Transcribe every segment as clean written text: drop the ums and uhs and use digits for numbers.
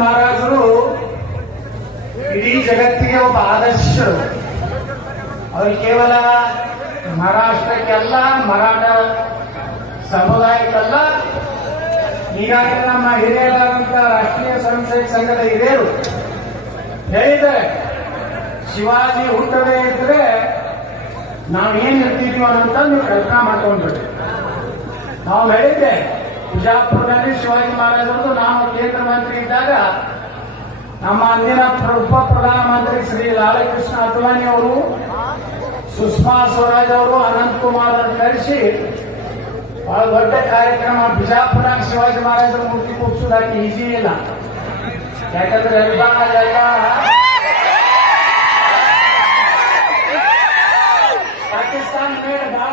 ಮಹಾರಾಜರು ಇಡೀ ಜಗತ್ತಿಗೆ ಒಬ್ಬ ಆದರ್ಶರು. ಅವರು ಕೇವಲ ಮಹಾರಾಷ್ಟ್ರಕ್ಕೆಲ್ಲ, ಮರಾಠ ಸಮುದಾಯಕ್ಕಲ್ಲ, ಹೀಗಾಗಿ ನಮ್ಮ ಹಿರಿಯರಾದಂಥ ರಾಷ್ಟ್ರೀಯ ಸ್ವಯಂ ಸೇವಕ ಸಂಘದ ಹಿರಿಯರು ಹೇಳಿದ್ದಾರೆ, ಶಿವಾಜಿ ಹುಟ್ಟದೇ ಇದ್ರೆ ನಾವೇನ್ ಇರ್ತಿದ್ವಿ ಅಂತ ನೀವು ಕಲ್ಪನಾ ಮಾಡ್ಕೊಂಡ್ಬಿಡಿ. ನಾವು ಹೇಳಿದ್ದೆ, ಬಿಜಾಪುರದಲ್ಲಿ ಶಿವಾಜಿ ಮಹಾರಾಜರದು ನಾನು ಕೇಂದ್ರ ಮಂತ್ರಿ ಇದ್ದಾಗ ನಮ್ಮ ಅಂದಿನ ಉಪ ಪ್ರಧಾನಮಂತ್ರಿ ಶ್ರೀ ಲಾಲಕೃಷ್ಣ ಅದ್ವಾನಿ ಅವರು, ಸುಷ್ಮಾ ಸ್ವರಾಜ್ ಅವರು, ಅನಂತ್ ಕುಮಾರ್ ಅವರು ಕರೆಸಿ ಬಹಳ ದೊಡ್ಡ ಕಾರ್ಯಕ್ರಮ ಬಿಜಾಪುರ ಶಿವಾಜಿ ಮಹಾರಾಜರ ಮೂರ್ತಿ ಕೂರಿಸೋದಾಗಿ ಈಜಿ ಇಲ್ಲ. ಯಾಕಂದ್ರೆ ಎಲ್ಲ ಪಾಕಿಸ್ತಾನ ಮೇಲೆ ಭಾಳ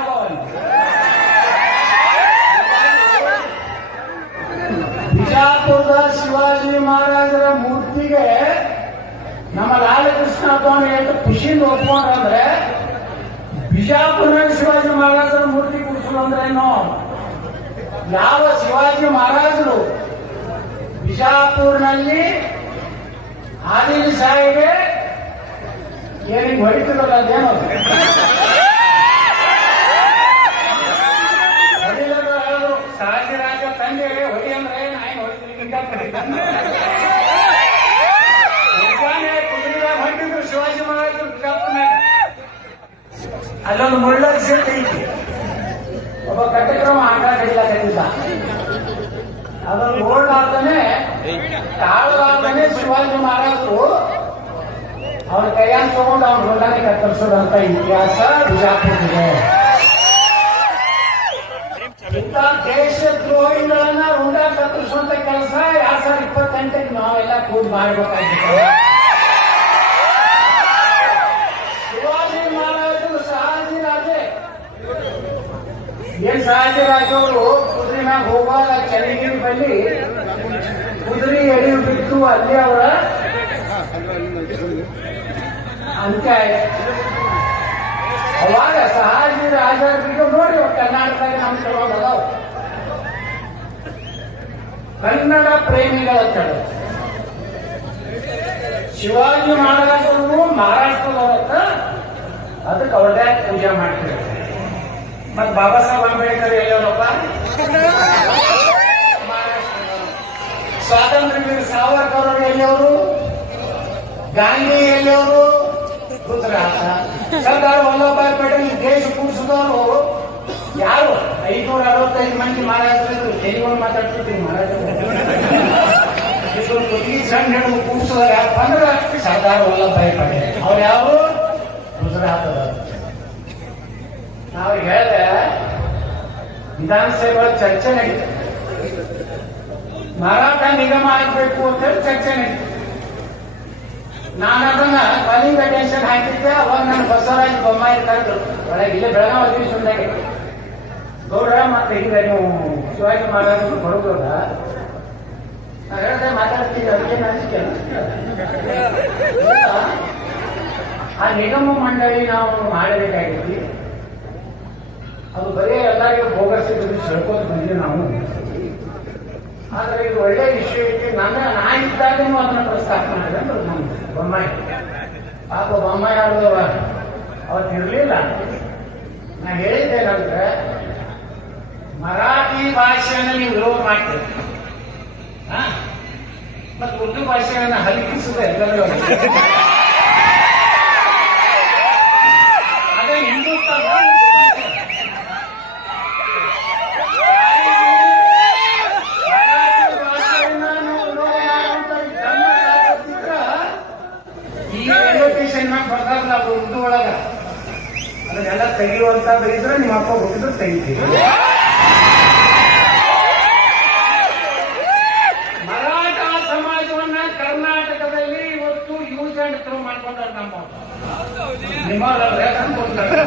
ಬಿಜಾಪುರದ ಶಿವಾಜಿ ಮಹಾರಾಜರ ಮೂರ್ತಿಗೆ ನಮ್ಮ ಲಾಲಕೃಷ್ಣ ಅದ್ವಾನಿ ಎಷ್ಟು ಖುಷಿಯಿಂದ ಒಪ್ಕೊಂಡ್ರೆ, ಬಿಜಾಪುರದಲ್ಲಿ ಶಿವಾಜಿ ಮಹಾರಾಜರ ಮೂರ್ತಿ ಕೂರಿಸಲು ಅಂದ್ರೆ ಏನು? ಯಾವ ಶಿವಾಜಿ ಮಹಾರಾಜರು ಬಿಜಾಪುರ್ನಲ್ಲಿ ಆದಿಲ್ ಶಾಹಿಗೆ ಏನಿಗೆ ಹೊಡಿತಿರಲ್ಲ ಅದೇನು ಹೊಡಿಲರು, ಸಹಜರಾಜ ತಂದೆ ಹೊಡಿ ಅಂದ್ರೆ ನಾಯಿ ಹೊಡಿತೀನಿ ಕುದುರೆಯಾಗ ಹೊಂಟಿದ್ರು ಶಿವಾಜಿ ಮಹಾರಾಜರು ಬಿಜಾಪುರ್ನಾಗ. ಅಲ್ಲೊಂದು ಮುಳ್ಳರ್ ಸೀಟ್ ಐತಿ, ಒಬ್ಬ ಕಟ್ಟಕ್ರಮ ಆಟ ಕಟ್ಟಿಲ್ಲ. ಅದನ್ನು ನೋಡಲಾರ್ದನೆ ತಾಳಲಾರ್ದನೆ ಶಿವಾಜಿ ಮಹಾರಾಜರು ಅವ್ರ ಕೈಯನ್ನು ತಗೊಂಡು ಅವ್ರ ಹೊಂದಾನೆ ಕತ್ತರಿಸೋದಂತ ಇತಿಹಾಸ ಬಿಜಾಪುರದಿದೆ. ಇಂಥ ದೇಶದ್ರೋಹಿಗಳನ್ನ ರುಂಡ ಕತ್ತರಿಸುವಂತ ಕೆಲಸ 2028ಕ್ಕೆ ನಾವೆಲ್ಲ ಕೂಡಿ ಮಾಡಬೇಕಾಗಿತ್ತು. ಶಿವಾಜಿ ಮಹಾರಾಜರು ಏನ್ ಸಹಜರಾಜ್ ಅವರು ಕುದುರೆ ಮ್ಯಾಗ ಹೋಗುವಾಗ ಚಳಿಗಿರಿ ಬಲ್ಲಿ ಕುದುರೆ ಎಡಿ ಬಿಟ್ಟು ಅಲ್ಲಿ ಅವರ ಅಂತ್ಯ ಆಯ್ತು. ಅವಾಗ ಸಹಾಜಿ ರಾಜರಿಗೆ ನೋಡಿ ಕರ್ನಾಟಕದಾಗ ನಮ್ಮ ಕೆಲವೊಂದು ಅದಾವ ಕನ್ನಡ ಪ್ರೇಮಿಗಳ ತಡ. ಶಿವಾಜಿ ಮಹಾರಾಜರು ಮಹಾರಾಷ್ಟ್ರದವರತ್ತ ಅದಕ್ಕೆ ಅವ್ರದ್ದೇ ಪೂಜೆ ಮಾಡ್ತಾರೆ. ಮತ್ ಬಾಬಾ ಸಾಹೇಬ್ ಅಂಬೇಡ್ಕರ್ ಎಲ್ಲವರಪ್ಪ ಸ್ವಾತಂತ್ರ್ಯ ವೀರ ಸಾವರ್ಕರ್ ಅವರು ಎಲ್ಲಿಯವರು, ಗಾಂಧಿ ಎಲ್ಲಿಯವರು, ಗುಜರಾತ. ಸರ್ದಾರ್ ವಲ್ಲಭಭಾಯಿ ಪಟೇಲ್ ದೇಶ ಕೂಡಿಸಿದವರು ಯಾರು? 565 ಮಂದಿ ಮಹಾರಾಜರು. ಎಲ್ಲಿಗೊಂಡು ಮಾತಾಡ್ತಿರ್ತೀನಿ ಮಹಾರಾಜರು ಸಣ್ಣ ಹಿಡಿದು ಕೂಡಿಸಿದ ಯಾರಪ್ಪ ಅಂದ್ರೆ ಸರ್ದಾರ್ ವಲ್ಲಭಭಾಯಿ ಪಟೇಲ್. ಅವ್ರು ಯಾರು? ಗುಜರಾತದವರು. ನಾವು ಹೇಳಿದೆ ವಿಧಾನಸಭೆ ಚರ್ಚೆ ನಡೀತು, ಮರಾಠ ನಿಗಮ ಆಗಬೇಕು ಅಂತ ಹೇಳಿ ಚರ್ಚೆ ನಡೀತು. ನಾನು ಅದನ್ನ ಕಲಿಂಗ ಟೆನ್ಷನ್ ಹಾಕಿದ್ದೆ. ಅವಾಗ ನನ್ನ ಬಸವರಾಜ ಬೊಮ್ಮಾಯಿ ಕರೆದ್ರು ಒಳಗೆ, ಇಲ್ಲೇ ಬೆಳಗಾವಿ ಅಧಿವೇಶನದಾಗೆ, ಗೌಡ ಮತ್ತೆ ಈಗ ನೀವು ಶಿವಾಜಿ ಮಹಾರಾಜರು ಬರುವುದಲ್ಲ, ನಾ ಹೇಳಿದೆ ಮಾತಾಡ್ತೀವಿ ಅದಕ್ಕೆ ಆ ನಿಗಮ ಮಂಡಳಿ ನಾವು ಮಾಡಬೇಕಾಗಿತ್ತು. ಅದು ಬರೀ ಎಲ್ಲರಿಗೂ ಬೋಗಸಿದ್ರು ಸೆಳ್ಕೋತ ಬಂದ್ವಿ ನಾವು. ಆದ್ರೆ ಇದು ಒಳ್ಳೆ ವಿಷಯ ಐತಿ. ನಾ ಇದ್ದಾಗೂ ಅದನ್ನ ಪ್ರಸ್ತಾಪ ಮಾಡಿದೆ ಅಂದ್ರೆ ನಮ್ಮ ಬೊಮ್ಮಾಯಿ. ಪಾಪ ಬೊಮ್ಮಾಯಿ ಆಡುವ ಅವತ್ತು ಇರಲಿಲ್ಲ. ನಾ ಹೇಳಿದ್ದೇನಂದ್ರೆ, ಮರಾಠಿ ಭಾಷೆಯನ್ನು ನೀವು ವಿರೋಧ ಮಾಡ್ತೀರಿ, ಮತ್ತು ಉರ್ದು ಭಾಷೆಯನ್ನು ಹಲಕಿಸುತ್ತೆ ಎಲ್ಲರೂ. ಅದೇ ಹಿಂದೂಸ್ತಾನ ಬರ್ತಾರಲ್ಲ ಅದು ಉರ್ದು ಒಳಗ ಅದನ್ನೆಲ್ಲ ತೆಗೆಯುವಂತ ಬರೀದ್ರೆ ನಿಮ್ಮ ಅಪ್ಪ ಹುಟ್ಟಿದ್ರು ತೆಗಿತೀವಿ. ಮರಾಠ ಸಮಾಜವನ್ನ ಕರ್ನಾಟಕದಲ್ಲಿ ಇವತ್ತು ಯೂಸ್ ಅಂಡ್ ಥ್ರೋ ಮಾಡ್ಕೊಂಡ್ರೆ ನಮ್ಮ ನಿಮ್ಮವ್ರಲ್ಲ ಅನ್ಕೊಂತಾರೆ.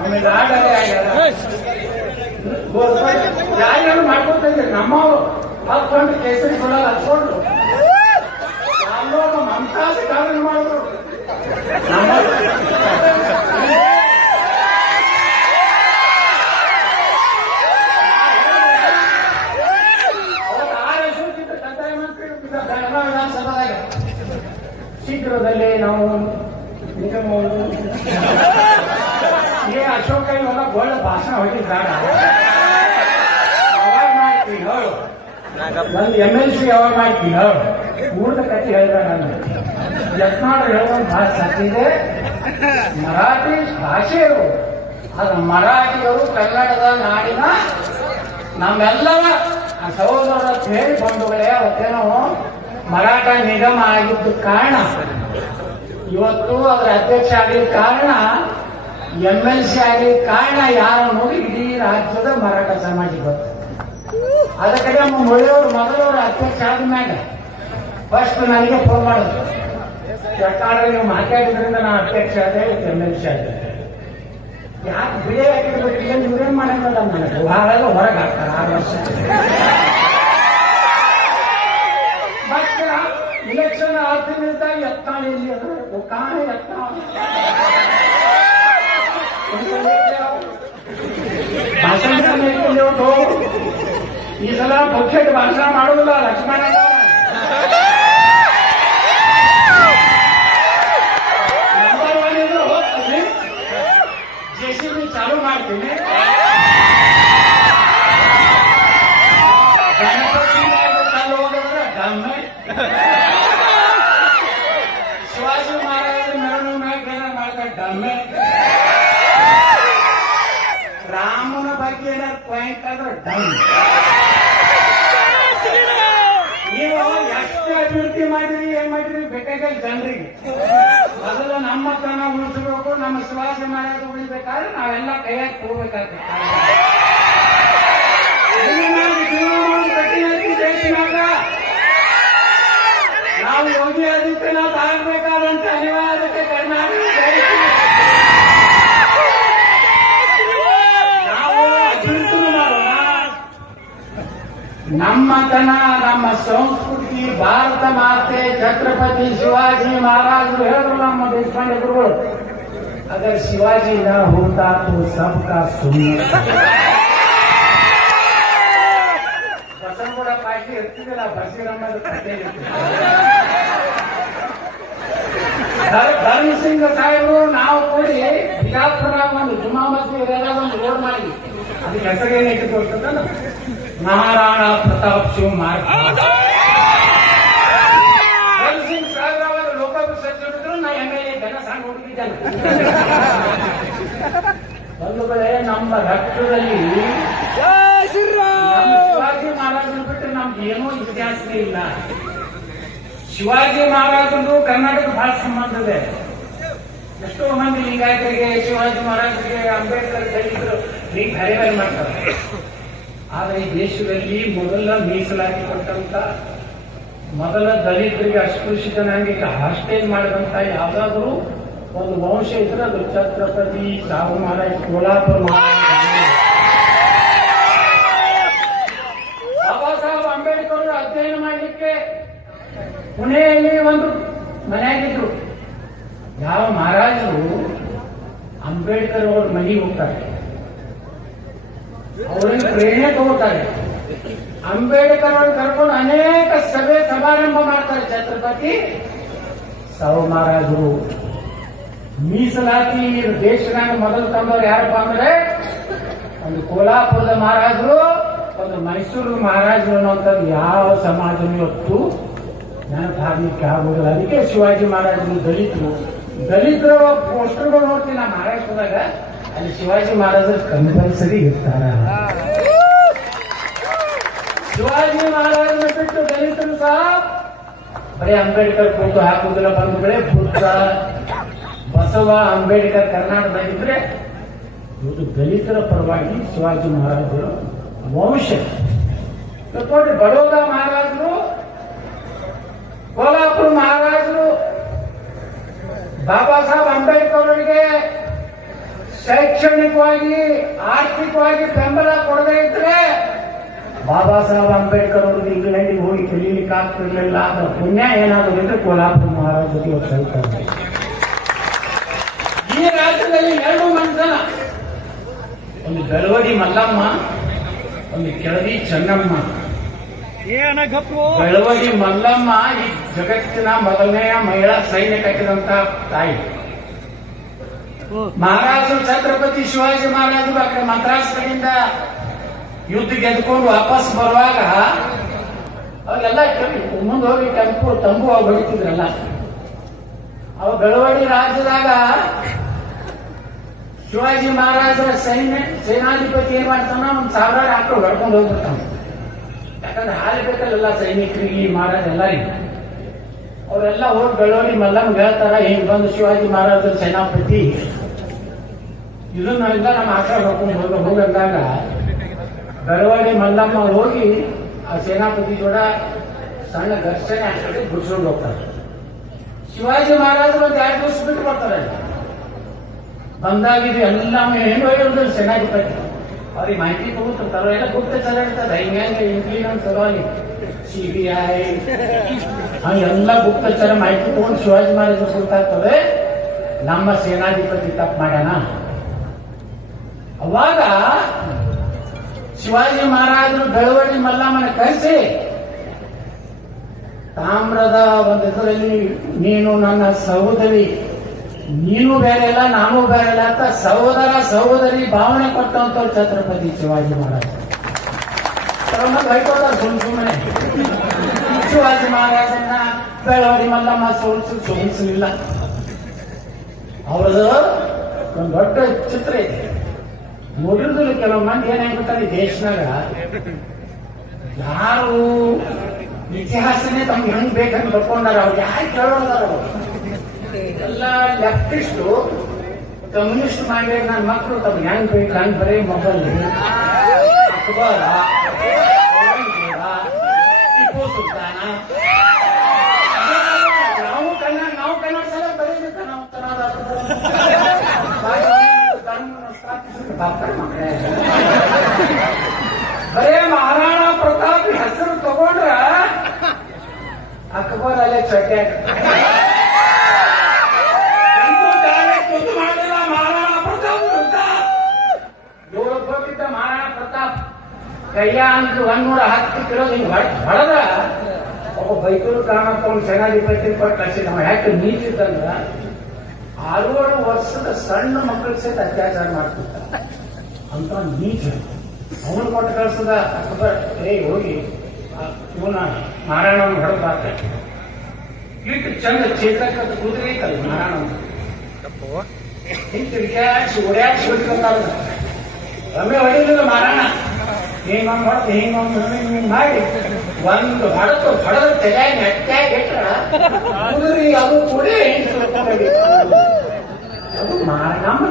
ಆಮೇಲೆ ಆಡಲೇ ಆಗ್ಯಾರ, ಯಾರು ಮಾಡ್ಕೊತಾ ಇದ್ದಾರೆ ನಮ್ಮವರು. ಹಾಕೊಂಡು ಕೇಸರಿ ಕೊಡಲ್ಲ ಹಚ್ಕೊಂಡ್ರು ಮಮತಾಜ್ ಕಾರಣ ಮಾಡಿದ್ರು. ಭಾಷಣ ಹೊಟ್ಟಿದ್ ಬೇಡ. ಅವಾರ್ಡ್ ಮಾಡ್ತೀನಿ ಹೇಳು, ಒಂದು MLC ಅವಾರ್ಡ್ ಮಾಡ್ತೀನಿ ಹೇಳು. ಊರದ ಕಥೆ ಹೇಳಿದ ನಾನು ಯತ್ನಾಳ್ ಹೇಳೋದು ಭಾಳ ಸತ್ತಿದೆ. ಮರಾಠಿ ಭಾಷೆಯರು, ಅದು ಮರಾಠಿಯರು ಕನ್ನಡದ ನಾಡಿನ ನಮ್ಮೆಲ್ಲರ ಸಹೋದರರ ಹೇಳಿ ಬಂಧುಗಳೇ. ಅವತ್ತೇನೋ ಮರಾಠ ನಿಗಮ ಆಗಿದ್ದ ಕಾರಣ, ಇವತ್ತು ಅದರ ಅಧ್ಯಕ್ಷ ಆಗಿದ್ದ ಕಾರಣ, MLC ಆಗಿದ್ದ ಕಾರಣ ಯಾರ ನೋಡಿ ಇಡೀ ರಾಜ್ಯದ ಮರಾಠ ಸಮಾಜ ಗೊತ್ತು. ಅದ ಕಡೆ ಮುಳಿಯವರು ಮೊದಲವರು ಅಧ್ಯಕ್ಷ ಆದ್ಮ್ಯಾಗ ಫಸ್ಟ್ ನನಗೆ ಫೋನ್ ಮಾಡಿದ್ರು, ಯಾಕಂದ್ರೆ ನೀವು ಮಾತಾಡಿದ್ರಿಂದ ನಾನು ಅಧ್ಯಕ್ಷ ಆದೆ, MLC ಆದೆ. ಯಾಕೆ ಬಿಳಿ ಹಾಕಿರ್ಬೇಕಿಲ್ಲ, ಇವ್ರೇನ್ ಮಾಡಿದ್ರಲ್ಲ ನನಗೆ ಹಾಗಾಗಿ ಹೊರಗೆ ಹಾಕ್ತಾರೆ 6 ವರ್ಷ. ಮತ್ತೆ ಇಲೆಕ್ಷನ್ ಆಗ್ತಿದ್ದ ಯತ್ನಾಳ್ ಇಲ್ಲಿ ಅಂದ್ರೆ ಕಾಣೆ ಯತ್ನಾಳ್ ಭಾಷಣ ಈ ಸಲ ಪಕ್ಷಕ್ಕೆ ಭಾಷಣ ಮಾಡುವುದಿಲ್ಲ. ಲಕ್ಷ್ಮಣ ನಂಬರ್ 1 ಇದ್ರೆ ಹೋಗ್ತೀನಿ, JCB ಚಾಲು ಮಾಡ್ತೀನಿ. ಗಣಪತಿ ಚಾಲು ಹೋದ್ರೆ ಡಮ್ಮೆ. ಶಿವಾಜಿ ಮಹಾರಾಜ ಮೆರವಣಿಗೆ ಮಾಡ್ತಾರೆ ಡಮ್ಮೆ. ರಾಮನ ಬಗ್ಗೆ ಏನಾದ್ರು ಪಾಯಿಂಟ್ ಆದ್ರೆ ಡಮ್ಮೆ. ನೀವು ಎಷ್ಟು ಅಭಿವೃದ್ಧಿ ಮಾಡಿರಿ, ಏನ್ ಮಾಡಿರಿ ಬೇಕಾಗಿಲ್ಲ ಜನರಿಗೆ. ಮೊದಲು ನಮ್ಮ ತನ ಉಳಿಸಬೇಕು, ನಮ್ಮ ಶಿವಾಜಿ ಮಹಾರಾಜ ಉಳಿಬೇಕಾದ್ರೆ ನಾವೆಲ್ಲ ಕೈಯಾಗಿ ಹೋಗ್ಬೇಕಾಗ್ತದೆ. ದೇಶನಾಗ ನಾವು ಯೋಗಿ ಆದಿತ್ಯನಾಥ್ ಆಗ್ಬೇಕಾದಂತ ಅನಿವಾರ್ಯತೆ ಕರ್ನಾಟಕ. ನಾವು ಅಭಿವೃದ್ಧಿ ಮಾಡೋಣ. ನಮ್ಮತನ, ನಮ್ಮ ಸಂಸ್ಕೃತಿ, ಭಾರತ ಮಾತೆ ಛತ್ರಪತಿ ಶಿವಾಜಿ ಮಹಾರಾಜರು ಹೇಳಿದ್ರು ನಮ್ಮ ದೇಶಪಾಂಡೆ ಗುರುಗಳು, ಅಗರ್ ಶಿವಾಜಿ ನ ಹೋತಾ ತೋ ಸಬ್ಕಾ ಸುನ್ನ. ಬಸವಗೌಡ ಪಾರ್ಟಿ ಇರ್ತಿದಿಲ್ಲ, ಬಸವರಾಮದ ಕಥೆ ಧರ್ಮ ಸಿಂಗ್ ಸಾಹೇಬರು ನಾವು ಕೂಡಿ ಬಿಜಾಪುರದಾಗ ಒಂದು ಜುಮಾ ಮಸೀದಿ ಒಂದು ರೋಡ್ ಮಾಡಿ, ಅದಕ್ಕೆ ಹೆಸರೇನೈತಿ ಗೊತ್ತದ, ಮಹಾರಾಣ ಪ್ರತಾಪ್ ಶಿವ ಮಾರ್ಗ. ಧರ್ಮ ಸಿಂಗ್ ಸಾಹೇಬ್ ಅವರು ಲೋಕಾಭಿಷೇಕ ಸಚಿವರು, ನಾ MLA ಜನ ಸಣ್ಣ ಹುಡುಗಿದ್ದಾನೆ. ಬಂಧುಗಳೇ, ನಮ್ಮ ರಕ್ತದಲ್ಲಿ ಶಿವಾಜಿ ಮಹಾರಾಜರು ಬಿಟ್ಟು ನಮ್ಗೆ ಏನೂ ಇತಿಹಾಸನೇ ಇಲ್ಲ. ಶಿವಾಜಿ ಮಹಾರಾಜರು ಕರ್ನಾಟಕ ಬಹಳ ಸಂಬಂಧ ಇದೆ. ಎಷ್ಟೋ ಮಂದಿ ಲಿಂಗಾಯತರಿಗೆ, ಶಿವಾಜಿ ಮಹಾರಾಜರಿಗೆ, ಅಂಬೇಡ್ಕರ್ ದಲಿತರು ಹೀಗೆ ಹರಿವಾರಿ ಮಾಡ್ತಾರೆ. ಆದರೆ ಈ ದೇಶದಲ್ಲಿ ಮೊದಲ ಮೀಸಲಾತಿ ಕೊಟ್ಟಂತ, ಮೊದಲ ದಲಿತರಿಗೆ ಅಸ್ಪೃಶ್ಯ ಜನಾಂಗಕ್ಕೆ ಹಾಸ್ಟೇಲ್ ಮಾಡಿದಂತ ಯಾವ್ದಾದ್ರು ಒಂದು ವಂಶ ಇದ್ರೆ ಅದು ಛತ್ರಪತಿ ಸಾಹು ಮಹಾರಾಜ್, ಕೋಲ್ಹಾಪುರ ಬಾಬಾ ಸಾಹೇಬ್ ಅಂಬೇಡ್ಕರ್ ಅಧ್ಯಯನ ಮಾಡಲಿಕ್ಕೆ ಪುಣೆಯಲ್ಲಿ ಒಂದು ಮನೆಯಾಗಿದ್ರು. ಯಾವ ಮಹಾರಾಜರು ಅಂಬೇಡ್ಕರ್ ಅವ್ರ ಮನೆಗೆ ಹೋಗ್ತಾರೆ, ಅವರಿಗೆ ಪ್ರೇರಣೆ ತಗೋತಾರೆ. ಅಂಬೇಡ್ಕರ್ ಅವ್ರು ಕರ್ಕೊಂಡು ಅನೇಕ ಸಭೆ ಸಮಾರಂಭ ಮಾಡ್ತಾರೆ. ಛತ್ರಪತಿ ಸಾಹು ಮಹಾರಾಜರು ಮೀಸಲಾತಿ ದೇಶನಾಗ ಮೊದಲು ತಂದವರು ಯಾರಪ್ಪ ಅಂದ್ರೆ ಒಂದು ಕೋಲ್ಹಾಪುರದ ಮಹಾರಾಜರು, ಒಂದು ಮೈಸೂರು ಮಹಾರಾಜರು ಅನ್ನುವಂಥದ್ದು ಯಾವ ಸಮಾಜನೂ ಇವತ್ತು ನೆನಪಾಗಲಿಕ್ಕೆ ಆಗುವುದಿಲ್ಲ. ಅದಕ್ಕೆ ಶಿವಾಜಿ ಮಹಾರಾಜರು ದಲಿತರ ಪೋಸ್ಟರ್ಗಳು ನೋಡ್ತೀನಿ ನಾ ಮಹಾರಾಷ್ಟ್ರದಾಗ, ಅಲ್ಲಿ ಶಿವಾಜಿ ಮಹಾರಾಜರು ಕಂಪಲ್ಸರಿ ಇರ್ತಾರ. ಶಿವಾಜಿ ಮಹಾರಾಜನ ಬಿಟ್ಟು ದಲಿತರು ಸಹ ಬರೀ ಅಂಬೇಡ್ಕರ್ ಫೋಟೋ ಹಾಕುವುದಿಲ್ಲ. ಬಂಧುಗಳೇ, ಬುದ್ಧ, ಬಸವ, ಅಂಬೇಡ್ಕರ್ ಕರ್ನಾಟಕದಾಗಿದ್ರೆ ಇವತ್ತು ದಲಿತರ ಪರವಾಗಿ ಶಿವಾಜಿ ಮಹಾರಾಜರು ವಂಶ ನೋಡಿ. ಬಡೋದ ಮಹಾರಾಜರು, ಕೋಲ್ಹಾಪುರ ಮಹಾರಾಜರು ಬಾಬಾ ಸಾಹೇಬ್ ಅಂಬೇಡ್ಕರ್ ಅವರಿಗೆ ಶೈಕ್ಷಣಿಕವಾಗಿ, ಆರ್ಥಿಕವಾಗಿ ಬೆಂಬಲ ಕೊಡದೇ ಇದ್ರೆ ಬಾಬಾ ಸಾಹೇಬ್ ಅಂಬೇಡ್ಕರ್ ಅವ್ರಿಗೆ ಇಂಗ್ಲೆಂಡಿಗೆ ಹೋಗಿ ಕಲೀಲಿಕ್ಕೆ ಆಗ್ತಿರ್ಲಿಲ್ಲ. ಅದರ ಪುಣ್ಯ ಏನಾದ್ರು ಅಂದ್ರೆ ಕೋಲ್ಹಾಪುರ ಮಹಾರಾಜರಿಗೆ ಇವತ್ತು ಹೇಳ್ತಾರೆ. ಈ ರಾಜ್ಯದಲ್ಲಿ 2 ಮನುಷ್ಯನ, ಒಂದು ಬೆಳವಡಿ ಮಲ್ಲಮ್ಮ, ಒಂದು ಕೆಳದಿ ಚೆನ್ನಮ್ಮ. ಬೆಳವಡಿ ಮಲ್ಲಮ್ಮ ಈ ಜಗತ್ತಿನ ಮೊದಲನೆಯ ಮಹಿಳಾ ಸೈನ್ಯ ಕಟ್ಟಿದಂತ ತಾಯಿ. ಮಹಾರಾಜರು ಛತ್ರಪತಿ ಶಿವಾಜಿ ಮಹಾರಾಜರು ಆ ಕಡೆ ಮದ್ರಾಸ್ ಕಡೆಯಿಂದ ಯುದ್ಧ ಗೆದ್ಕೊಂಡು ವಾಪಸ್ ಬರುವಾಗ ಅವಾಗೆಲ್ಲ ಮುಂದೆ ಹೋಗಿ ತಂಬು ಅವು ಹೊಡಿತಿದ್ರಲ್ಲ. ಅವ ಬೆಳವಡಿ ರಾಜ್ಯದಾಗ ಶಿವಾಜಿ ಮಹಾರಾಜರ ಸೇನಾಧಿಪತಿ ಏನ್ ಮಾಡ್ತಾನ, 1000 ಆಕಳು ಹೊಡ್ಕೊಂಡು ಹೋಗ್ಬಿಡ್ತಾನ. ಯಾಕಂದ್ರೆ ಹಾಲು ಬೇಕಲ್ಲ ಸೈನಿಕರಿಗೆ, ಮಹಾರಾಜ ಎಲ್ಲರಿಗೂ. ಅವರೆಲ್ಲ ಹೋಗಿ ಬೆಳವಡಿ ಮಲ್ಲಮ್ಗೆ ಹೇಳ್ತಾರ, ಹಿಂಗ್ ಬಂದು ಶಿವಾಜಿ ಮಹಾರಾಜರ ಸೇನಾಪತಿ ಇದನ್ನೆಲ್ಲ ನಮ್ಮ ಆಕಳ ಹೊಡ್ಕೊಂಡು ಹೋಗಂದಾಗ ಬೆಳವಡಿ ಮಲ್ಲಮ್ಮ ಹೋಗಿ ಆ ಸೇನಾಪತಿ ಕೂಡ ಸಣ್ಣ ಘರ್ಷಣೆ ಹಾಕಿ ಗುಡ್ಸ್ಕೊಂಡು ಹೋಗ್ತಾರೆ. ಶಿವಾಜಿ ಮಹಾರಾಜರು ಒಂದು 2 ದಿವಸ ಬಿಟ್ಟು ಬರ್ತಾರೆ. ಬಂದಾಗಿದ್ದು ಎಲ್ಲ ಏನು ಹೇಳಿದ್ರು ಸೇನಾಧಿಪತಿ ಅವ್ರಿಗೆ ಮಾಹಿತಿ ತಗೋತಾರೆ. ಎಲ್ಲ ಗುಪ್ತಚರ ಇರ್ತದೆ, ಹಿಂಗೆ ಇಂಕ್ಲಿನನ್ ಸಲುವಾಗಿ CBI ಹಂಗೆಲ್ಲ ಗುಪ್ತಚರ ಮಾಹಿತಿ ತಗೊಂಡು ಶಿವಾಜಿ ಮಹಾರಾಜರು ಗೊತ್ತಾಗ್ತದೆ ನಮ್ಮ ಸೇನಾಧಿಪತಿ ತಪ್ಪು ಮಾಡ್ಯಾನ. ಅವಾಗ ಶಿವಾಜಿ ಮಹಾರಾಜರು ಬೆಳವಡಿ ಮಲ್ಲಮ್ಮನ ಕರೆಸಿ ತಾಮ್ರದ ಒಂದು ಇದರಲ್ಲಿ, ನೀನು ನನ್ನ ಸಹೋದರಿ, ನೀನು ಬೇರೆ ಇಲ್ಲ ನಾನು ಬೇರೆ ಇಲ್ಲ ಅಂತ ಸಹೋದರ ಸಹೋದರಿ ಭಾವನೆ ಕೊಟ್ಟಂತವ್ರು ಛತ್ರಪತಿ ಶಿವಾಜಿ ಮಹಾರಾಜ. ಬೈಕೋತಾರೆ ಸುಮ್ಮನೆ. ಶಿವಾಜಿ ಮಹಾರಾಜನ್ನ ಬೆಳವಡಿ ಮಲ್ಲಮ್ಮ ಸೋಲಿಸಲಿಲ್ಲ. ಅವ್ರದ್ದು ಒಂದು ದೊಡ್ಡ ಚಿತ್ರ ಇದೆ. ನೋಡಿದ್ರು ಕೆಲವು ಮಂದಿ ಏನಾಗ್ಬಿಟ್ಟಾರೆ ದೇಶನಾಗ, ಯಾರು ಇತಿಹಾಸನೇ ತಮ್ಗೆ ಹೆಂಗ್ ಬೇಕಂತ ಬರ್ಕೊಂಡಾರ, ಅವ್ರು ಯಾರು ಕೇಳೋದಾರ, ಎಲ್ಲ ಲೆಫ್ಟಿಸ್ಟು ಕಮ್ಯುನಿಸ್ಟ್ ಮಾಡಿ ನನ್ನ ಮಕ್ಕಳು ತಮ್ಗೆ ಹೆಂಗ್ ಬೇಕು ಹಂಗ್ ಬರೀ ಮೊಬೈಲ್ ಅಕ್ಬರ, ಔರಂಗಜೇಬ, ಟಿಪ್ಪು ಸುಲ್ತಾನ, ನಾವು ಕನ್ನಡ ಸಲ ಬರೀಬೇಕ, ನಾವು ಬರೇ ಮಹಾರಾಣಾ ಪ್ರತಾಪ್ ಹೆಸರು ತಗೊಂಡ್ರ ಅಕ್ಬರ್ ಅಲ್ಲೇ ಚೊಟ್ಟೆ ಮಾಡಿಲ್ಲ. ಮಹಾರಾಣಾ ಪ್ರತಾಪ್ ಅಂತ ಹೋಗಿದ್ದ ಮಹಾರಾಣಾ ಪ್ರತಾಪ್ ಕೈಯ ಅಂತ 110 ಕಿಲೋ ಹಿಂಗ್ ಹೊಡೆದ ಒಬ್ಬ ಬೈಕೂರು ಕಾಣಪ್ಪ ಒಂದು ಸೇನಾಧಿಪತಿ ಕೊಟ್ಟು ಕಳಿಸಿದ. ಯಾಕೆ ನೀತಿತ್ತಂದ್ರ 6 ವರ್ಷದ ಸಣ್ಣ ಮಕ್ಕಳಿಗೆ ಸಹಿತ ಅತ್ಯಾಚಾರ ಮಾಡ್ತಿದ್ದ ಅಂತ ನೀಚ. ಅವನು ಕೊಟ್ಟು ಕಳಿಸದ ಅಕ್ಬರ್, ಹೋಗಿ ಇವನ ಮಹಾರಾಣವನ್ನು ಹೊಡೆದ ಇಟ್ಟು ಚಂದ ಚೇತಕ ಕುದುರೆ ಐತಲ್ಲ ಮಹಾರಾಣ ತಿರ್ಗ್ಯಾಡ್ಸಿ ಓಡ್ಯಾಡ್ಸಿ ಹೊಡಿಕೊಂಡಾರ. ಒಮ್ಮೆ ಹೊಡಿಲಿಲ್ಲ ಮಹಾರಾಣ, ಹಿಂಗೊಂದು ಹೊಡೆದು ಹಿಂಗ್ ಮಾಡಿ ಒಂದು ಹೊಡೆದ ತಲೆಯಾಗಿ ನೆಟ್ಟಾಗಿ ಇಟ್ರ ಕುದುರೆ ಅದು ಕೂಡ ಅದು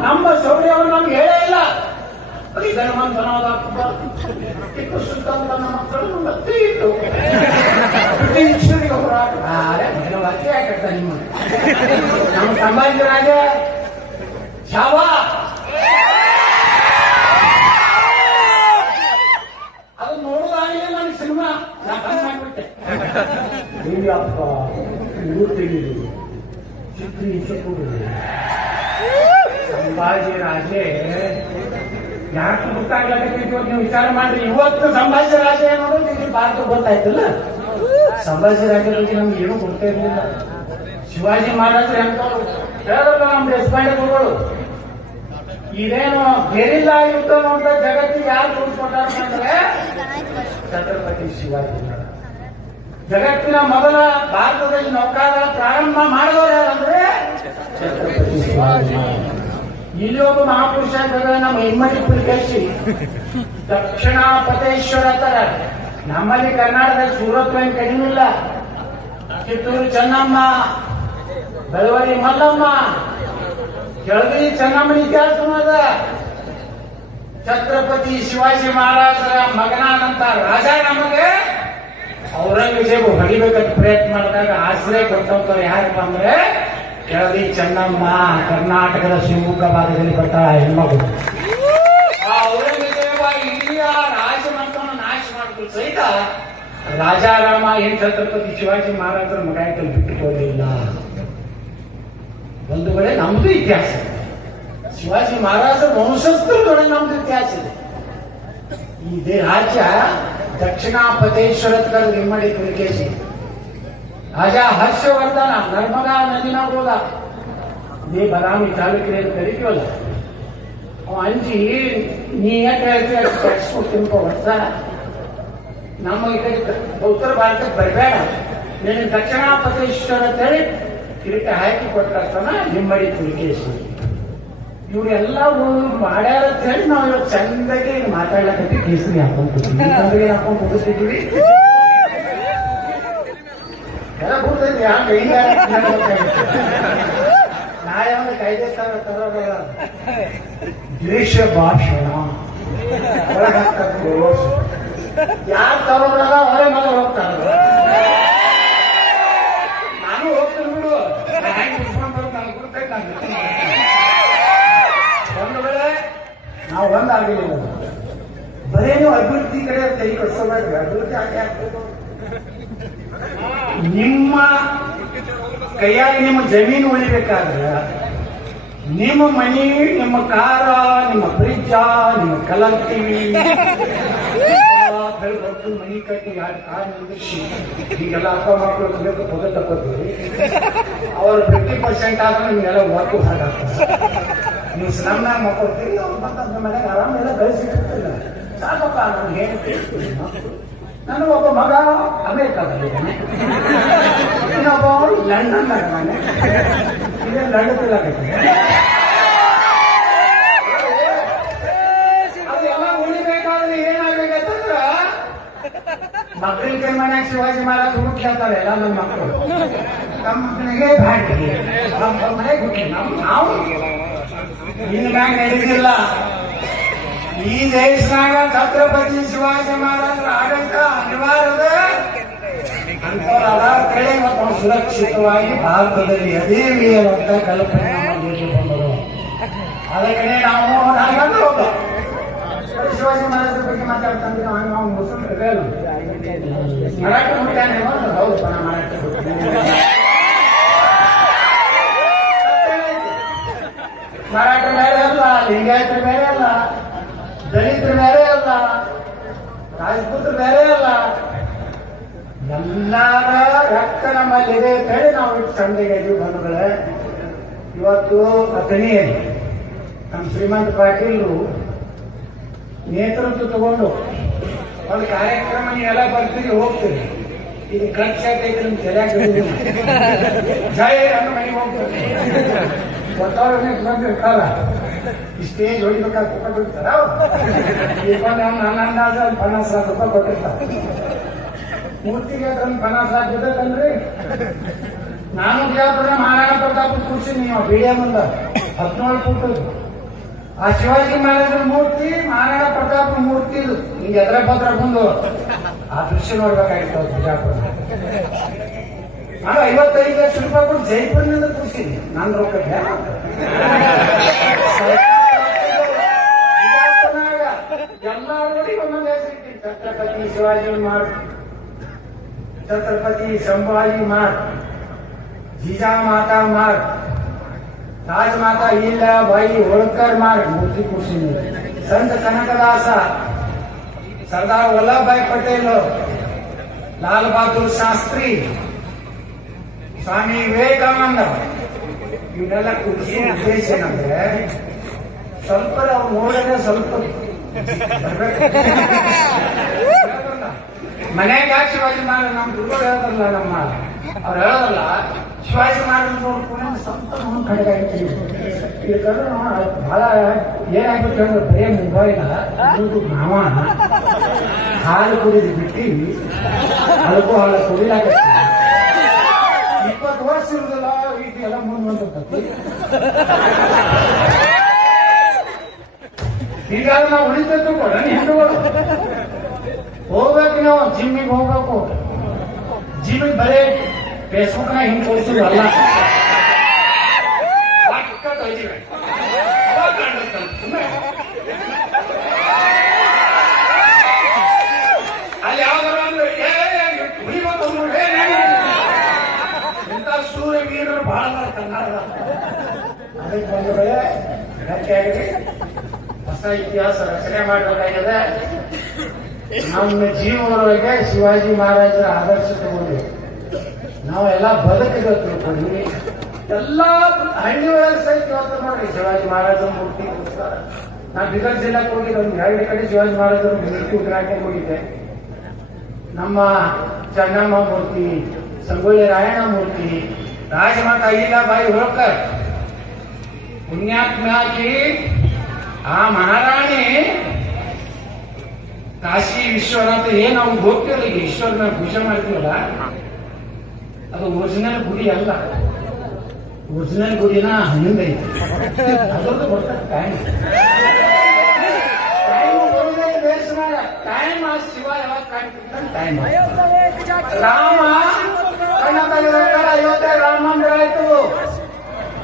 ನಮ್ಮ ಶೌರ್ಯವನ್ನು ನಮ್ಗೆ ಹೇಳೇ ಇಲ್ಲ. ಧನವಂತನಾದ ಅಕ್ಬರ್ ಟಿಪ್ಪು ಸುಲ್ತಾನ್ ತನ್ನ ಮಕ್ಕಳು ಮತ್ತೆ ಇಟ್ಟು ಬ್ರಿಟಿಷರಿಗೆ ಹೋರಾಟ ಅತಿ ಯಾಕಂತ ನಿಮ್ಮ ನಮ್ಮ ಸಂಭಾಜಿ ರಾಜ ಶಾವ ಅದು ನೋಡೋದಾಗಲೇ ನನ್ನ ಸಿನಿಮಾ ನಾ ಬಂದ್ ಮಾಡ್ಬಿಟ್ಟೆ. ಅಪ್ಪ ಇವರು ತೆಗೆದು ಚಿತ್ರ ಇಚ್ಛೆ ಸಂಭಾಜಿ ರಾಜೇ ಯಾಕೆ ಗೊತ್ತಾಗ್ಲಿಕ್ಕೆ ನೀವು ವಿಚಾರ ಮಾಡ್ರಿ. ಇವತ್ತು ಸಂಭಾಜಿ ರಾಜ ಅನ್ನೋದು ನಿಮ್ಗೆ ಭಾರತ ಗೊತ್ತಾಯ್ತಲ್ಲ. ಸಂಭಾಜಿ ರಾಜ ಬಗ್ಗೆ ನಮ್ಗೆ ಏನೂ ಗೊತ್ತೇ ಇರಲಿಲ್ಲ. ಶಿವಾಜಿ ಮಹಾರಾಜರು ಎಂತವ್ರು ಹೇಳೋದು ನಮ್ಮ ದೇಶಪಾಂಡೆ ಗುರುಗಳು. ಇದೇನು ಗೆರಿಲ್ಲಾ ಯುದ್ಧ ಅಂತ ಜಗತ್ತಿಗೆ ಯಾರು ತೋರಿಸ್ಕೊಟ್ಟಾರ ಅಂದ್ರೆ ಛತ್ರಪತಿ ಶಿವಾಜಿ ಮಹಾರಾಜ. ಜಗತ್ತಿನ ಮೊದಲ ಭಾರತದಲ್ಲಿ ನೌಕಾದಳ ಪ್ರಾರಂಭ ಮಾಡಿದವರು ಯಾರಂದ್ರೆ ಛತ್ರಪತಿ ಶಿವಾಜಿ ಮಹಾರಾಜ. ಇಲ್ಲಿ ಒಬ್ಬ ಮಹಾಪುರುಷ ಇದ್ದಾರೆ ನಮ್ಮ ಹಿಮ್ಮಡಿ ಪುಲಿಕೇಶಿ, ದಕ್ಷಿಣಾಪತೇಶ್ವರ ತರ. ನಮ್ಮಲ್ಲಿ ಕರ್ನಾಟಕದಲ್ಲಿ ಸೂರತ್ ಏನು ಕಡಿಮೆ ಇಲ್ಲ. ಕಿತ್ತೂರು ಚೆನ್ನಮ್ಮ, ಬೆಳವಡಿ ಮಲ್ಲಮ್ಮ, ಕೆಳಗಿರಿ ಚೆನ್ನಮ್ಮನ ಇತಿಹಾಸದ ಛತ್ರಪತಿ ಶಿವಾಜಿ ಮಹಾರಾಜರ ಮಗನಾದಂತ ರಾಜ ನಮಗೆ ಔರಂಗಜೇಬು ಹೊಡಿಬೇಕಂತ ಪ್ರಯತ್ನ ಮಾಡಿದಾಗ ಆಶ್ರಯ ಕೊಟ್ಟಂತವ್ರು ಯಾರಪ್ಪ ಅಂದ್ರೆ ಕೆಳಗಿರಿ ಚೆನ್ನಮ್ಮ, ಕರ್ನಾಟಕದ ಶಿವಮೊಗ್ಗ ಭಾಗದಲ್ಲಿ ಬರ್ತಾ ಹೆಣ್ಮಗಳು. ಆ ಔರಂಗಜೇಬ ಇಡೀ ರಾಜಮಂತ್ರವನ್ನು ನಾಶ ಮಾಡಿದ್ರು ಸಹಿತ ರಾಜಾರಾಮ ಏನ್ ಛತ್ರಪತಿ ಶಿವಾಜಿ ಮಹಾರಾಜರ ಮಗ ಬಿಟ್ಟುಕೊಳ್ಳಲಿಲ್ಲ. ಒಂದು ವೇಳೆ ನಮ್ದು ಇತಿಹಾಸ, ಶಿವಾಜಿ ಮಹಾರಾಜರ ವಂಶಸ್ಥರೊಳಗೆ ನಮ್ದು ಇತಿಹಾಸ ಇದೆ. ಈ ರಾಜ್ಯ ದಕ್ಷಿಣಾಪತೇಶ್ವರ ನಿಮ್ಮಡಿ ಪುಲಿಕೇಶಿ, ರಾಜ ಹರ್ಷವರ್ಧನ ನರ್ಮದಾ ನದಿನ ಹೋದ, ನೀ ಬದಾಮಿ ಚಾಲುಕ್ಯ ಅಂತ ಕರಿತೀವಲ್ಲ, ಅವ ಅಂಜಿ ನೀ ಯಾಕೆ ಹೇಳ್ತೀವಿ ಅದು ಕಟ್ಸ್ಕೊಡ್ತೀನಪ್ಪ ವರ್ಷ. ನಮ್ಮ ಉತ್ತರ ಭಾರತಕ್ಕೆ ಬರಬೇಡ, ನಿನ್ನ ದಕ್ಷಿಣಾಪತೇಶ್ವರ ಅಂತೇಳಿ ಕಿರೀಟ ಹಾಕಿ ಕೊಟ್ಟಾನ ನಿಮ್ಮಡಿ ಪುಲಿಕೇಶಿ. ಇವರೆಲ್ಲ ಮಾಡ್ಯಾರ ಅಂತ ಹೇಳಿ ನಾವು ಇವತ್ತು ಚಂದಾಗಿ ಮಾತಾಡ್ಲಕತ್ತಿ ಕೇಸರಿ ಹಾಕೊಂಡ್ಬಿಡ್ತೀವಿ, ಹಾಕೊಂಡು ಹೋಗಿದ್ದೀವಿ. ಎಲ್ಲ ಕೂತೈತಿ ಆ ಕೈ ನಾಳೆ ಒಂದು ಕಾಯ್ದೆ ತರೋದ ದ್ವೇಷ ಭಾಷಣ ಯಾರು ತರೋದ್ರಲ್ಲ ಅವರೇ ಮಗ ಹೋಗ್ತಾರ. ನಾನು ಹೋಗ್ತೀನಿ ಬಿಡು, ಒಂದು ವೇಳೆ ನಾವು ಒಂದಾಗಲಿಲ್ಲ ಬರೀ ನೀವು ಅಭಿವೃದ್ಧಿ ಕಡೆ ಕೈ ಕಟ್ಸೋಬೇಡ್ರಿ. ಅಭಿವೃದ್ಧಿ ಹಾಗೆ ಆಗ್ಬೇಕು. ನಿಮ್ಮ ಕೈಯಾಗಿ ನಿಮ್ಮ ಜಮೀನು ಉಳಿಬೇಕಾದ್ರೆ ನಿಮ್ಮ ಮನಿ, ನಿಮ್ಮ ಕಾರ, ನಿಮ್ಮ ಫ್ರಿಜ್ಜ, ನಿಮ್ಮ ಕಲರ್ ಟಿವಿ ಬೆಳಗ್ಗೆ ಮನಿ ಕಟ್ಟಿ ಯಾರು ಕಾರ್ ನಿಲ್ಲಿಸಿ ಹೀಗೆಲ್ಲ ಅಪ್ಪ ಮಕ್ಕಳು ಬೇಕು ಪದ ತಗೋತೀವಿ. ಅವ್ರು 50% ಆದ್ರೆ ನಿಮ್ಗೆಲ್ಲ ವರ್ಕು ಹಾಗಾಗ್ತದೆ. ನೀವು ಸ್ಲಮ್ನಾಗ ಮಕ್ಕೊಡ್ತೀವಿ, ಅವ್ರು ಬಂದ ಮನೆಗೆ ಆರಾಮೆಲ್ಲ ಗಳಿಸಿರ್ತಿಲ್ಲ. ಸಾಕಪ್ಪ ನಾನು ಹೇಳ್ತೀನಿ. ನಾನು ಒಬ್ಬ ಮಗ ಅಮೇರಿಕಾದಲ್ಲಿದ್ದಾನೆ, ಇನ್ನೊಬ್ಬ ಲಂಡನ್ ಆಗಿದ್ದಾನೆ. ಇದೇ ಲಂಡನ್ಲಾಗೈತೆ. ಅದೆಲ್ಲ ಉಳಿಬೇಕಾದ್ರೆ ಏನಾಗಬೇಕಂತಂದ್ರ ಮಕ್ಕಳಿಗೆ ಕೈ ಮನ್ಯಾಗ ಶಿವಾಜಿ ಮಹಾರಾಜ್ ಹುಡುಕ್ತಾರೆ ಎಲ್ಲ ನಮ್ಮ ಮಕ್ಕಳು. ನಮ್ಮ ಮಕ್ಕಳಿಗೆ ಬ್ಯಾಟಿ ನಮ್ಮ ಮನೆಗೆ ಹುಟ್ಟಿ ನಾವು ಹಿಂಗಾಗಿ ನಡೆದಿಲ್ಲ. ಈ ದೇಶನಾಗ ಛತ್ರಪತಿ ಶಿವಾಜಿ ಮಹಾರಾಜರ ಆಡಳಿತ ಅನಿವಾರ್ಯದ ಅಂತವರ ಕಡೆ ಮತ್ತು ಸುರಕ್ಷಿತವಾಗಿ ಭಾರತದಲ್ಲಿ ಅದೇವಿ ಅಂತ ಕಲ್ಪನೆ ಬಂದರು. ಅದಕ್ಕೆ ನಾವು ನನಗಂದ್ರೆ ಹೋಗ ಶಿವಾಜಿ ಮಹಾರಾಜರ ಬಗ್ಗೆ ಮಾತಾಡ್ತಂದ್ರೆ ನಾವು ಮುಸ್ಲಿಂ ಮರಾಠಿ ಹುಟ್ಟಾನೆ ಹೌದು ಮರಾಠಿ ಮರಾಠ ಬೇರೆ ಅಲ್ಲ, ಲಿಂಗಾಯತರು ಬೇರೆ ಅಲ್ಲ, ದಲಿತರು ಬೇರೆ ಅಲ್ಲ, ರಾಜಪೂತರು ಬೇರೆ ಅಲ್ಲ. ಎಲ್ಲರ ರಕ್ತ ನಮ್ಮಲ್ಲಿದೆ ಅಂತೇಳಿ ನಾವು ಇಟ್ಟು ಚಂದಿಗೆ ಬಂಧುಗಳೇ. ಇವತ್ತು ಅಥಣಿಯಲ್ಲಿ ನಮ್ಮ ಶ್ರೀಮಂತ ಪಾಟೀಲ್ರು ನೇತೃತ್ವ ತಗೊಂಡು ಒಂದು ಕಾರ್ಯಕ್ರಮ ನೀವೆಲ್ಲ ಬರ್ತೀರಿ ಹೋಗ್ತೀರಿ. ಇದು ಖರ್ಚಾಗೈತೆ ನಿಮ್ ಸರಿಯಾಗಿ ಜಯ ಅನ್ನೋ ಮನೆಗೆ ಹೋಗ್ತೀರಿ. ಗೊತ್ತವ್ರನ್ನೇ ಬಂದಿರ್ತಾರ ಸ್ಟೇಜ್ ಹೊಡಿಬೇಕಾದ್ರೆ ಕೊಟ್ಟಿರ್ತಾರ. ಈಗ ನನ್ನ ಅಂದಾಜ 50,000 ರೂಪಾಯಿ ಕೊಟ್ಟಿರ್ತಾರೆ. ಮೂರ್ತಿಗೆ ತಂದು 50,000 ಜೊತೆಗಂದ್ರಿ. ನಾನು ಕೇಳ್ತಾರೆ ಮಹಾರಾಣಾ ಪ್ರತಾಪ್ ಕೂರ್ಸಿ ನೀವು ಬಿಡಿಯ ಮುಂದ 17 ಫೂಟ್ ಆ ಶಿವಾಜಿ ಮಹಾರಾಜರ ಮೂರ್ತಿ, ಮಹಾರಾಣಾ ಪ್ರತಾಪ್ ಮೂರ್ತಿ ಇದು ಹಿಂಗೆ ಎದ್ರ ಪತ್ರ ಬಂದು ಆ ದೃಶ್ಯ ನೋಡ್ಬೇಕಾಗಿತ್ತು ಬಿಜಾಪುರ. ನಾನು 55 ಲಕ್ಷ ರೂಪಾಯಿ ಕೊಟ್ಟು ಜೈಪುರ್ನಿಂದ ಕೂರ್ಸಿದ್ದೆ ನನ್ನ ರೊಕ್ಕಕ್ಕೆ. ಎಲ್ಲ ನೋಡಿ ಒಂದೊಂದು ಹೆಸರಿಟ್ಟಿನಿ. ಛತ್ರಪತಿ ಶಿವಾಜಿ ಮಾರ್ಗ್, ಛತ್ರಪತಿ ಸಂಭಾಜಿ ಮಾರ್ಗ್, ಜಿಜಾಮಾತಾ ಮಾರ್ಗ್, ರಾಜಮಾತಾ ಇಲ್ಲಾಬಾಯಿ ಹೋಳ್ಕರ್ ಮಾರ್ಗ್ ಮೂರ್ತಿ ಕೂರ್ಸಿನಿ. ಸಂತ ಕನಕದಾಸ, ಸರ್ದಾರ್ ವಲ್ಲಭಭಾಯಿ ಪಟೇಲ್, ಲಾಲ್ ಬಹದ್ದೂರ್ ಶಾಸ್ತ್ರಿ, ಸ್ವಾಮಿ ವಿವೇಕಾನಂದ ಇವನ್ನೆಲ್ಲ ಕೂರಿಸಿ ಉದ್ದೇಶ ಏನಂದ್ರೆ ಸ್ವಲ್ಪ ನಾವು ನೋಡಿದ್ರೆ ಸ್ವಲ್ಪ ಮನೆಯಾಗ ಯಾಕೆ ಶಿವಾಜಿ ಮಹಾರಾಜ್ ನಮ್ಮ ದುರ್ಗೋರು ಹೇಳ್ತಾರಲ್ಲ, ನಮ್ಮ ಅವ್ರು ಹೇಳೋದಲ್ಲ ಶಿವಾಜಿ ಮಹಾರಾಜ್ ನೋಡ್ಕೊಂಡು ಸ್ವಲ್ಪ ಕಡೆಗಾಗಿರ್ತೀವಿ. ಇದಕ್ಕಂದ್ರೆ ಬಹಳ ಏನಾಗ್ಬಿಟ್ಟು ಅಂದ್ರೆ ಬರೇ ಮೊಬೈಲ ಮಾವ ಹಾಲು ಕುಡಿದು ಬಿಟ್ಟಿವಿ, ಅದಕ್ಕೂ ಹಾಲು ಕುಡಿಲಾಕ 20 ವರ್ಷ ಇರುದಿಲ್ಲ ರೀತಿ ಎಲ್ಲ ಮುಂದುವರ್ತೈತಿ. ಹೀಗಾಗಿ ನಾವು ಉಳಿತದ್ದು ಕೂಡ ಹಿಂದೂಗಳು ಹೋಗ್ಬೇಕು. ನಾವು ಜಿಮ್ಮಿಗೆ ಹೋಗ್ಬೇಕು. ಜಿಮ್ಮಿಗೆ ಬರೀ ಫೇಸ್ಬುಕ್ ನಾಗ ಹಿಂಗೆ ತೋರಿಸಿದ್ವಲ್ಲ, ಅಲ್ಲಿ ಯಾವ್ದಾರ ಅಂದ್ರೆ ಇಂಥ ಸೂರ್ಯ ವೀರರು ಬಹಳ ಕನ್ನಡ. ಅದಕ್ಕೆ ಒಂದು ವೇಳೆ ಗಟ್ಟಿಯಾಗಿ ಹೊಸ ಇತಿಹಾಸ ರಚನೆ ಮಾಡಬೇಕಾಗಿದೆ. ನಮ್ಮ ಜೀವನದೊಳಗೆ ಶಿವಾಜಿ ಮಹಾರಾಜರ ಆದರ್ಶ ತಗೊಂಡು ನಾವೆಲ್ಲ ಬದುಕಿಗೆ ತಿಳ್ಕೊಂಡ್ವಿ. ಎಲ್ಲ ಹಳ್ಳಿ ಒಳಗೆ ಸಹಿತ ಇವತ್ತು ನೋಡ್ರಿ ಶಿವಾಜಿ ಮಹಾರಾಜರ ಮೂರ್ತಿ ನಾ ಬೀದರ್ ಜಿಲ್ಲೆಗೆ ಹೋಗಿದ್ದೆ, ಒಂದು 2 ಕಡೆ ಶಿವಾಜಿ ಮಹಾರಾಜರ ಮೂರ್ತಿ ಉದ್ಘಾಟನೆ ಹೋಗಿದ್ದೆ. ನಮ್ಮ ಚೆನ್ನಮ್ಮ ಮೂರ್ತಿ, ಸಂಗೊಳ್ಳಿ ರಾಯಣ್ಣ ಮೂರ್ತಿ, ರಾಜಮಾತಾ ಅಹಿಲ್ಯಾಬಾಯಿ ಹೋಳ್ಕರ್ ಪುಣ್ಯಾತ್ಮಾಕಿ ಆ ಮಹಾರಾಣಿ ಕಾಶಿ ವಿಶ್ವನಾಥ ಏನ್ ಅವ್ನು ಹೋಗ್ತಿರಲ್ಲ, ಈಗ ಈಶ್ವರನ ಪೂಜೆ ಮಾಡ್ತೀವಲ್ಲ, ಅದು ಒರಿಜಿನಲ್ ಗುಡಿ ಅಲ್ಲ. ಒರಿಜಿನಲ್ ಗುಡಿನ ಹಣ್ಣಿಂದ ಐತಿ, ಅದೊಂದು ಕೊಡ್ತಾರೆ ಟೈಮ್. ಟೈಮ್ ಆ ಶಿವ ಯಾವಾಗ ಕಾಣ್ತಿರ್ತಾನೆ ಟೈಮ್. ರಾಮ ಕಣ್ಣ ತೆಗೆದಾಗ 50 ರಾಮ ಮಂದಿರ ಆಯ್ತು.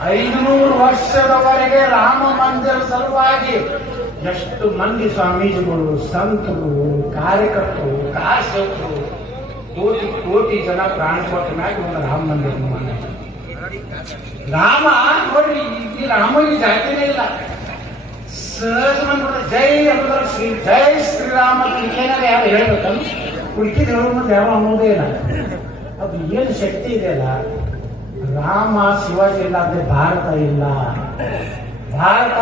500 ವರ್ಷದವರೆಗೆ ರಾಮ ಮಂದಿರ ಸಲುವಾಗಿ ಎಷ್ಟು ಮಂದಿ ಸ್ವಾಮೀಜಿಗಳು, ಸಂತರು, ಕಾರ್ಯಕರ್ತರು, ಕಾರ್ಸಕರು, ಕೋಟಿ ಕೋಟಿ ಜನ ಪ್ರಾಣ ಕೊಟ್ಟ ಮ್ಯಾಗ ಒಂದು ರಾಮ ಮಂದಿರ ನಿರ್ಮಾಣ. ರಾಮ ನೋಡಿ, ಈ ರಾಮನಿಗೆ ಜಾತಿನೇ ಇಲ್ಲ. ಸಹಜ ಬಂದ್ಬಿಟ್ಟು ಜೈ ಅಂದ್ರೆ ಜೈ ಶ್ರೀರಾಮ ಏನಾರ ಯಾರು ಹೇಳ್ಬೇಕಲ್ಲ, ಹುಡುಕಿದ ಹೇಳೋದು ಯಾವ ಅನ್ನೋದೇ ಇಲ್ಲ. ಅದು ಏನು ಶಕ್ತಿ ಇದೆಯಲ್ಲ, ರಾಮ ಶಿವಾಜಿ ಇಲ್ಲ ಅಂದ್ರೆ ಭಾರತ ಇಲ್ಲ. ಭಾರತ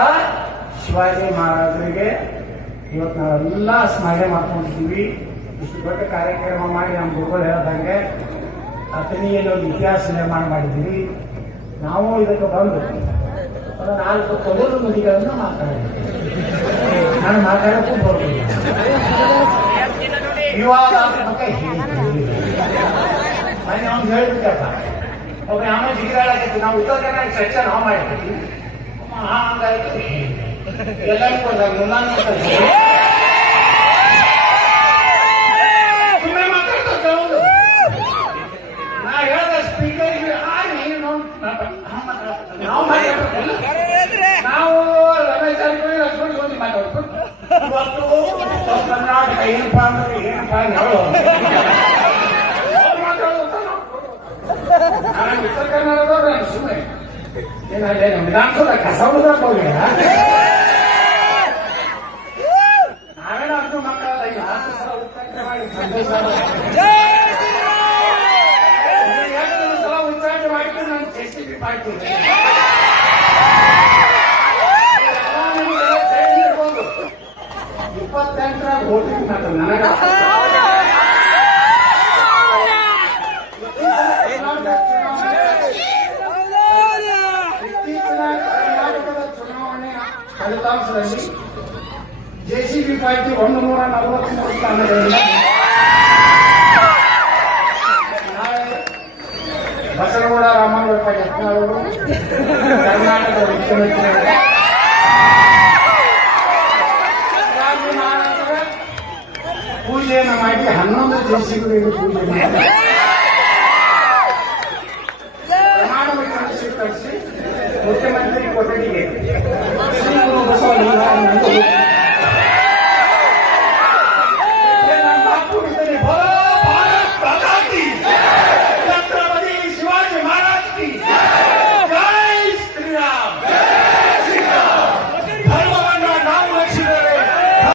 ಶಿವಾಜಿ ಮಹಾರಾಜರಿಗೆ ಇವತ್ತು ನಾವೆಲ್ಲ ಸ್ಮರಣೆ ಮಾಡ್ಕೊಂಡಿದ್ದೀವಿ. ಇಷ್ಟು ದೊಡ್ಡ ಕಾರ್ಯಕ್ರಮ ಮಾಡಿ ನಮ್ಮ ಗುರುಗಳು ಹೇಳ್ದಂಗೆ ಅಥಣಿಯಲ್ಲಿ ಒಂದು ಇತಿಹಾಸ ನಿರ್ಮಾಣ ಮಾಡಿದ್ದೀವಿ. ನಾವು ಇದಕ್ಕೆ ಬಂದು 4 ತೊಗಲು ನುಡಿಗಳನ್ನು ಮಾತಾಡಿದ್ದೀವಿ. ನಾನು ಮಾತಾಡೋಕ್ಕೂ ಬರ್ತೀನಿ, ವಿವಾದಾತ್ಮಕ ಮನೆ ಅವ್ನು ಹೇಳ್ಬಿಟ್ಟಪ್ಪ. ಒಬ್ಬ ಆಮೇಲೆ ಜಿಗಿದಾಡಾಕೈತಿ, ನಾವು ಉತ್ತರ ಕರ್ನಾಟಕ ಚರ್ಚೆ ನಾವು ಮಾಡಿರ್ತೀವಿ. ಹಂಗಾಯ್ತು ಎಲ್ಲರಿಗೂ ಬಂದಾಗ ಸುಮ್ಮನೆ ಮಾತಾಡ್ತಾರೆ ಹೌದು. ನಾ ಹೇಳ್ದ ಸ್ಪೀಕರ್ಗೆ ನಾವು ನಾವು ರಮೇಶ್ ಜಾರಕಿಹೊಳಿ ಲಕ್ಷ್ಮಣ್ ಸೋದಿ ಮಾತಾಡ್ಬೇಕು. ಇವತ್ತು ಕರ್ನಾಟಕ ಏನಪ್ಪಾ ಅಂದ್ರೆ ಏನಪ್ಪಾ ಹೇಳೋ ನಾನು ಉತ್ತರ ಕನ್ನಡದವ್ರು. ನಾನು ಸುಮ್ಮನೆ ಏನಾಗಲೇ ನಮ್ಮ ವಿಧಾನಸೌಧ ಕಸ ಉದಾಕ್ ಹೋಗಿ ನಾವೇನೋ ಅರ್ಥ ಮಕ್ಕಳಲ್ಲ. ಈಗ ಸಲ ಉಚ್ಚಾಟನೆ ಮಾಡಿದ್ದು ನಾನು JCB ಮಾಡ್ತೀನಿ. ಇರ್ಬೋದು 28ರ ವೋಟಿಂಗ್ ಮಾತ್ರ ನನಗೆ ಫಲಿತಾಂಶದಲ್ಲಿ JCB ಪಾರ್ಟಿ 143 ಸ್ಥಾನಗಳಿಂದ ಬಸನಗೌಡ ರಾಮನಗೌಡ ಯತ್ನಾಳ್ ಅವರು ಕರ್ನಾಟಕದ ಮುಖ್ಯಮಂತ್ರಿ ಪೂಜೆಯನ್ನು ಮಾಡಿ 11 JCBಗಳಿಗೆ ಪೂಜೆ ಮಾಡಿ ಪ್ರಮಾಣ ವಚನ ಸ್ವೀಕರಿಸಿ